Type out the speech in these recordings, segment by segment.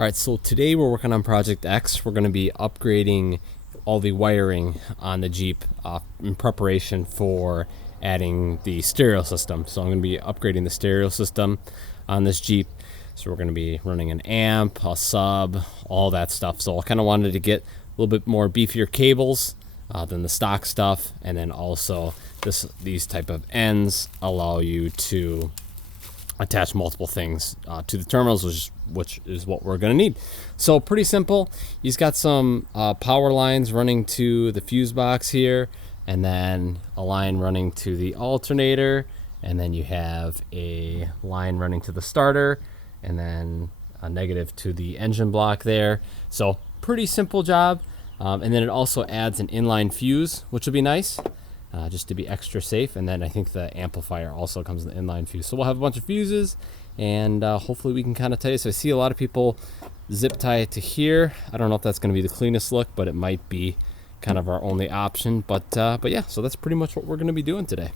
All right, so today we're working on Project X. We're going to be upgrading all the wiring on the Jeep in preparation for adding the stereo system. So I'm going to be upgrading the stereo system on this Jeep. So we're going to be running an amp, a sub, all that stuff. So I kind of wanted to get a little bit more beefier cables than the stock stuff, and then also these type of ends allow you to attach multiple things to the terminals, which is what we're going to need. So pretty simple. He's got some power lines running to the fuse box here, and then a line running to the alternator, and then you have a line running to the starter, and then a negative to the engine block there. So pretty simple job. And then it also adds an inline fuse, which will be nice. Just to be extra safe. And then I think the amplifier also comes with an inline fuse. So we'll have a bunch of fuses, and hopefully we can kind of tie it. So I see a lot of people zip tie it to here. I don't know if that's going to be the cleanest look, but it might be kind of our only option. But yeah, so that's pretty much what we're going to be doing today.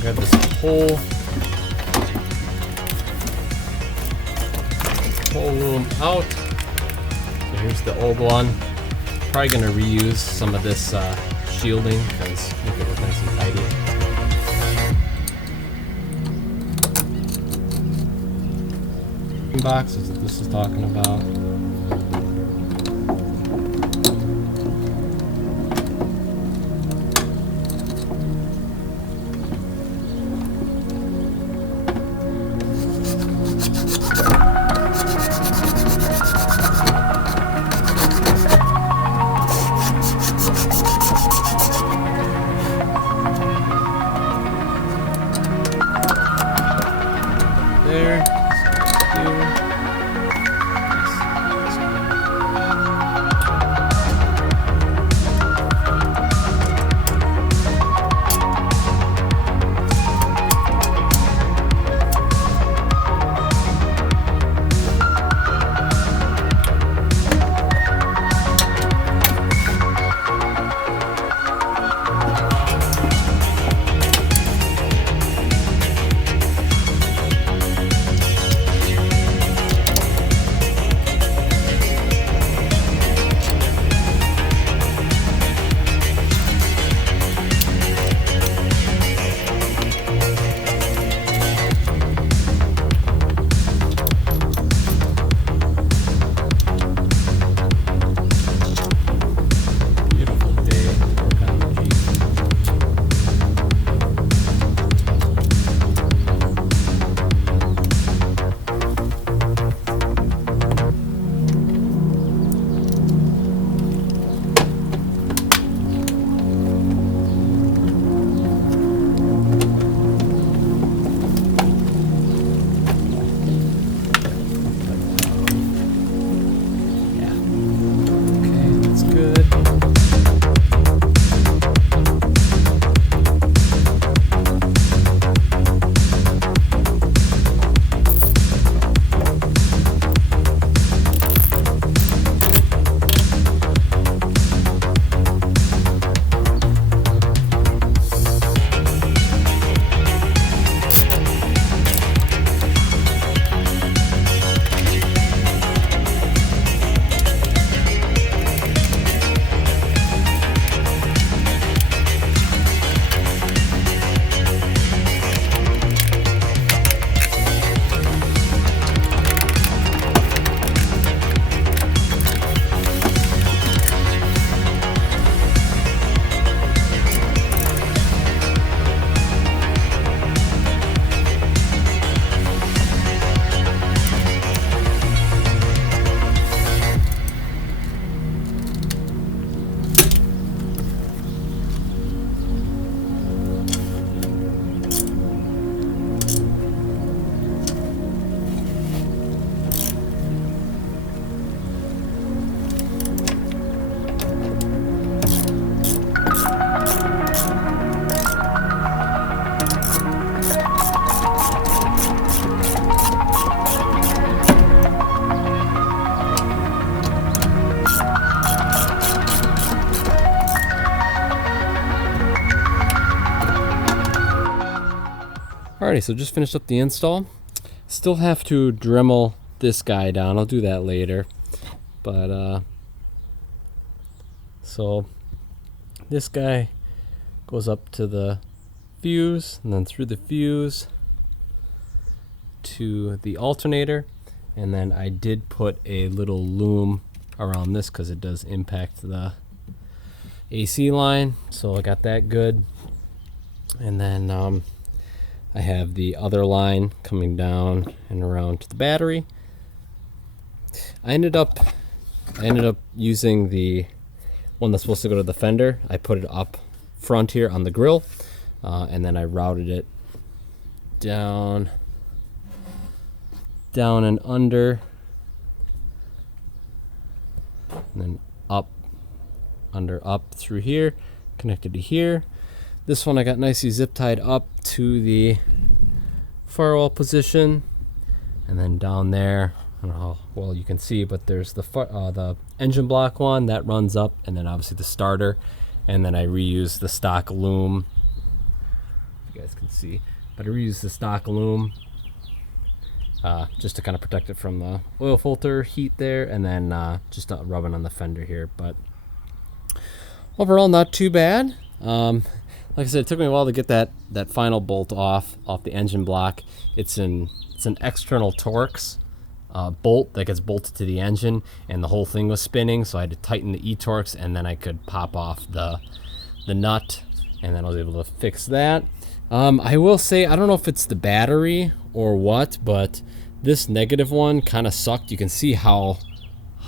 Grab this whole loom out. So here's the old one. Probably gonna reuse some of this shielding because make it look nice and tidy. Boxes that this is talking about. There, here. Alrighty, so just finished up the install. Still have to Dremel this guy down. I'll do that later. But so this guy goes up to the fuse and then through the fuse to the alternator, and then I did put a little loom around this because it does impact the AC line, so I got that good. And then I have the other line coming down and around to the battery. I ended up using the one that's supposed to go to the fender. I put it up front here on the grill, and then I routed it down and under, and then up, under, up through here, connected to here. This one I got nicely zip tied up to the firewall position, and then down there, I don't know how well you can see, but there's the engine block one that runs up, and then obviously the starter, and then I reuse the stock loom. You guys can see, but I reuse the stock loom just to kind of protect it from the oil filter heat there, and then just rubbing on the fender here. But overall, not too bad. Like I said, it took me a while to get that final bolt off the engine block. It's an external Torx bolt that gets bolted to the engine, and the whole thing was spinning, so I had to tighten the E-Torx, and then I could pop off the nut, and then I was able to fix that. I will say, I don't know if it's the battery or what, but this negative one kind of sucked. You can see how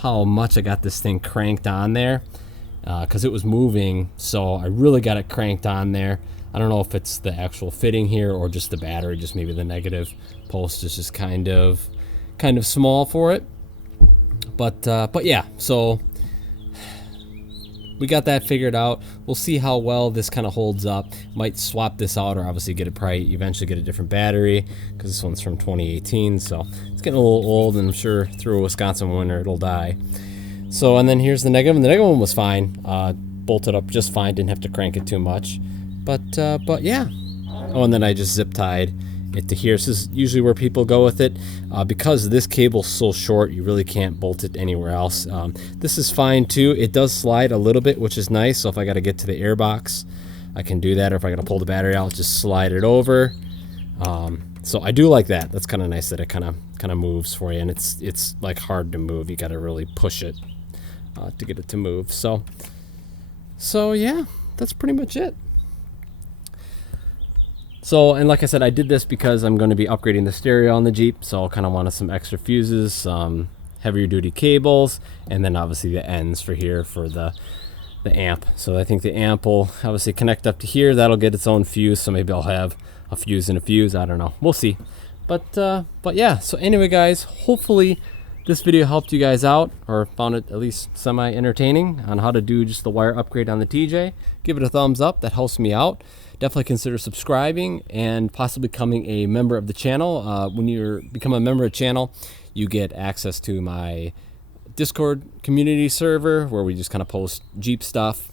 much I got this thing cranked on there, because it was moving, so I really got it cranked on there. I don't know if it's the actual fitting here or just the battery, just maybe the negative post is just kind of small for it. But yeah, so we got that figured out. We'll see how well this kind of holds up. Might swap this out, or obviously probably eventually get a different battery, because this one's from 2018, so it's getting a little old, and I'm sure through a Wisconsin winter it'll die. So, and then here's the negative, and the negative one was fine. Bolted up just fine, didn't have to crank it too much. But yeah. Oh, and then I just zip tied it to here. This is usually where people go with it. Because this cable's so short, you really can't bolt it anywhere else. This is fine too. It does slide a little bit, which is nice. So if I got to get to the air box, I can do that. Or if I got to pull the battery out, just slide it over. So I do like that. That's kind of nice that it kind of moves for you, and it's like hard to move. You got to really push it to get it to move. So yeah, that's pretty much it. So, and like I said, I did this because I'm going to be upgrading the stereo on the Jeep, so I kind of wanted some extra fuses, some heavier duty cables, and then obviously the ends for here for the amp. So I think the amp will obviously connect up to here. That'll get its own fuse, so maybe I'll have a fuse and a fuse. I don't know. We'll see. But yeah, so anyway, guys, hopefully this video helped you guys out, or found it at least semi-entertaining on how to do just the wire upgrade on the TJ. Give it a thumbs up. That helps me out. Definitely consider subscribing and possibly becoming a member of the channel. When you become a member of the channel, you get access to my Discord community server, where we just kind of post Jeep stuff,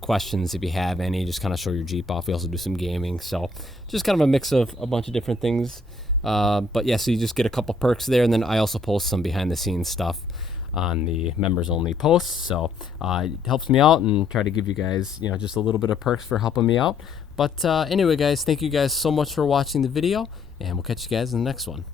questions if you have any, just kind of show your Jeep off. We also do some gaming, so just kind of a mix of a bunch of different things. But yeah, so you just get a couple perks there, and then I also post some behind the scenes stuff on the members only posts. So it helps me out, and try to give you guys, just a little bit of perks for helping me out. But anyway, guys, thank you guys so much for watching the video, and we'll catch you guys in the next one.